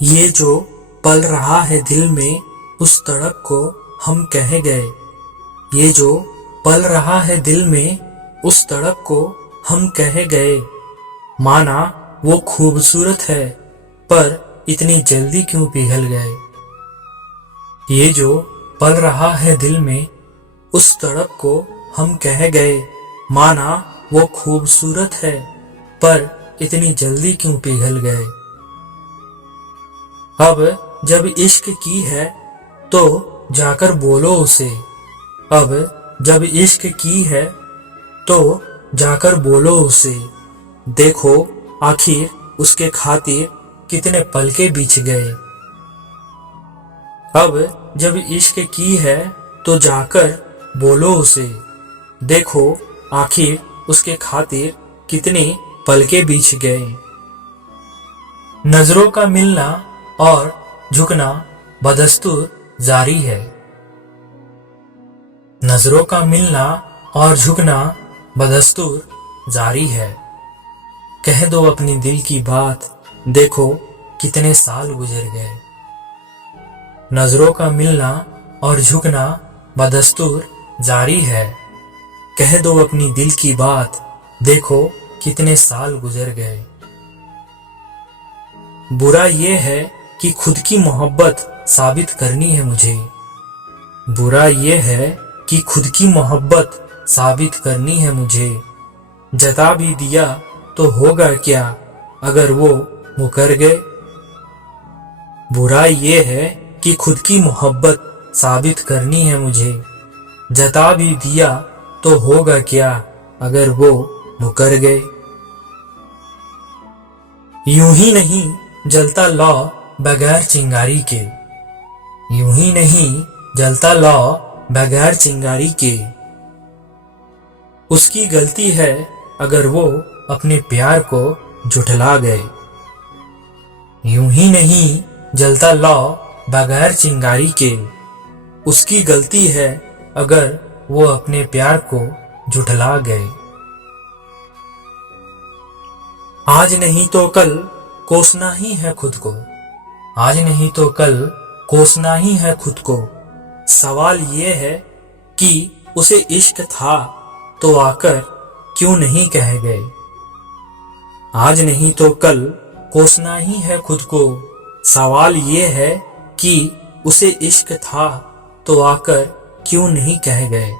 ये जो पल रहा है दिल में उस तड़प को हम कह गए। ये जो पल रहा है दिल में उस तड़प को हम कह गए। माना वो खूबसूरत है पर इतनी जल्दी क्यों पिघल गए। ये जो पल रहा है दिल में उस तड़प को हम कह गए। माना वो खूबसूरत है पर इतनी जल्दी क्यों पिघल गए। अब जब इश्क की है तो जाकर बोलो उसे। अब जब इश्क की है तो जाकर बोलो उसे। देखो आखिर उसके खातिर कितने पल के बीच गए। अब जब इश्क की है तो जाकर बोलो उसे। देखो आखिर उसके खातिर कितने पल के बीच गए। नजरों का मिलना और झुकना बदस्तूर जारी है। नजरों का मिलना और झुकना बदस्तूर जारी है। कह दो अपनी दिल की बात, देखो कितने साल गुजर गए। नजरों का मिलना और झुकना बदस्तूर जारी है। कह दो अपनी दिल की बात, देखो कितने साल गुजर गए। बुरा ये है कि खुद की मोहब्बत साबित करनी है मुझे। बुरा ये है कि खुद की मोहब्बत साबित करनी है मुझे। जता भी दिया तो होगा क्या अगर वो मुकर गए। बुरा ये है कि खुद की मोहब्बत साबित करनी है मुझे। जता भी दिया तो होगा क्या अगर वो मुकर गए। यूं ही नहीं जलता लौ बगैर चिंगारी के। यूं ही नहीं जलता लौ बगैर चिंगारी के। उसकी गलती है अगर वो अपने प्यार को झुठला गए। यूं ही नहीं जलता लौ बगैर चिंगारी के। उसकी गलती है अगर वो अपने प्यार को झुठला गए। आज नहीं तो कल कोसना ही है खुद को। आज नहीं तो कल कोसना ही है खुद को। सवाल ये है कि उसे इश्क था तो आकर क्यों नहीं कह गए। आज नहीं तो कल कोसना ही है खुद को। सवाल ये है कि उसे इश्क था तो आकर क्यों नहीं कह गए।